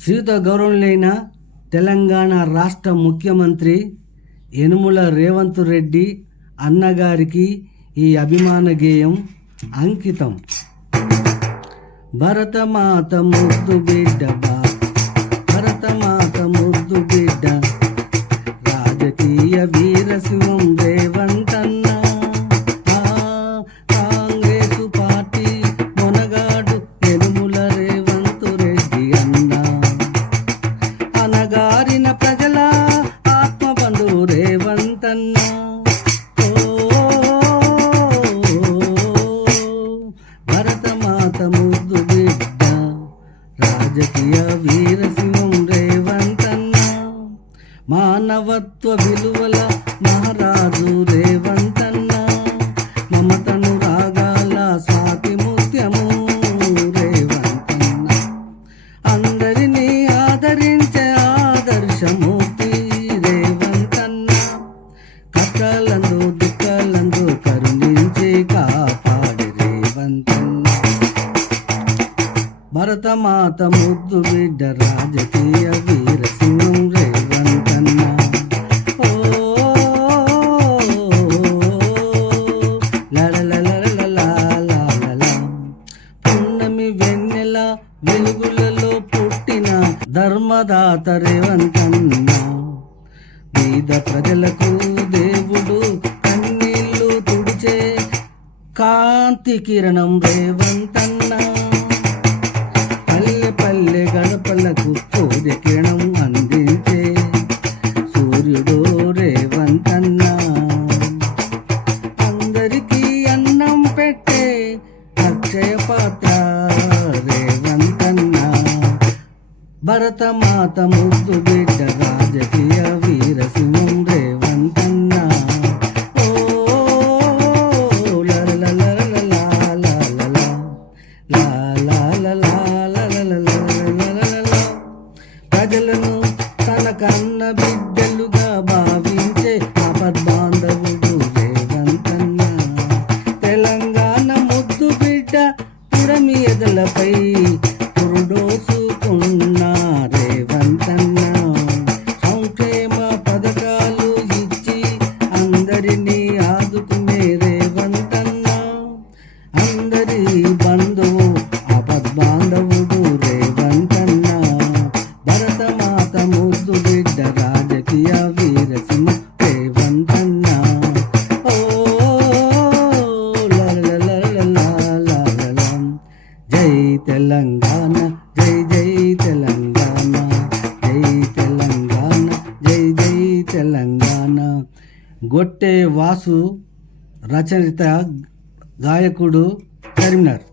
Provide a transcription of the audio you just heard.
శ్రీయుత గౌరవనీయులైన తెలంగాణ రాష్ట్ర ముఖ్యమంత్రి యనుమల రేవంత్ రెడ్డి అన్నగారికి ఈ అభిమాన గేయం అంకితం. భరతమాత ముద్దు బిడ్డ, భరతమాత ముద్దు బిడ్డ, రాజకీయ వీరశివం రేవంత్ అన్న, కాంగ్రెసు పార్టీ మొనగాడు యనుమల రేవంత్ రెడ్డి అన్న, అనగారిన ప్రజల ఆత్మబంధువు రేవంత్ అన్న. భరతమాత ముద్దు బిడ్డ, రాజకీయ వీరశివం రేవంత్ అన్న, మానవత్వ విలువల మహారాజు రేవంత్ అన్న, మమతను రాగాల స్వాతి ముత్యము రేవంత్ అన్న, అందరినీ ఆదరించే ఆదర్శమూర్తి రేవంత్ అన్న, కష్టాలందు దుఃఖాలందు కరుణించి కాపాడి రేవంత్ అన్న. భరతమాత ముద్దు బిడ్డ, రాజకీయ వీరసింహం రేవంత్ అన్న. పున్నమి వెన్నెల వెలుగులలో పుట్టిన ధర్మదాత రేవంత్ అన్న, బీద ప్రజలకు దేవుడు కన్నీళ్లు తుడిచే కాంతి కిరణం రేవంత్ అన్న, పల్లె పల్లె గడపలకు సూర్య కిరణం అందించే సూర్యుడు రేవంత్ అన్న, అందరికీ అన్నం పెట్టే అక్షయ పాత్ర రేవంత్ అన్న. భరతమాత ముద్దు బిడ్డ, రాజకీయ వీరసింహం రేవంత్ అన్న. ప్రజలను తన కన్న బిడ్డలుగా భావించే ఆపద్బాంధవుడు రేవంత్ అన్న, తెలంగాణ ముద్దు బిడ్డ పుడమి ఎదలపై పురుడోసుకున్న రేవంత్ అన్న, సంక్షేమ పథకాలు ఇచ్చి అందరినీ ఆదుకునే రేవంత్ అన్న, అందరి బంధువు ఆపద్బాంధవుడు రేవంత్ అన్న. భరతమాత ముద్దు బిడ్డ, రాజకీయ వీరసింహం రేవంత్ అన్న. జై తెలంగాణ, జై జై తెలంగాణ, జై తెలంగాణ, జై జై తెలంగాణ. గొట్టె వాసు రచయిత, గాయకుడు కరీంనగర్.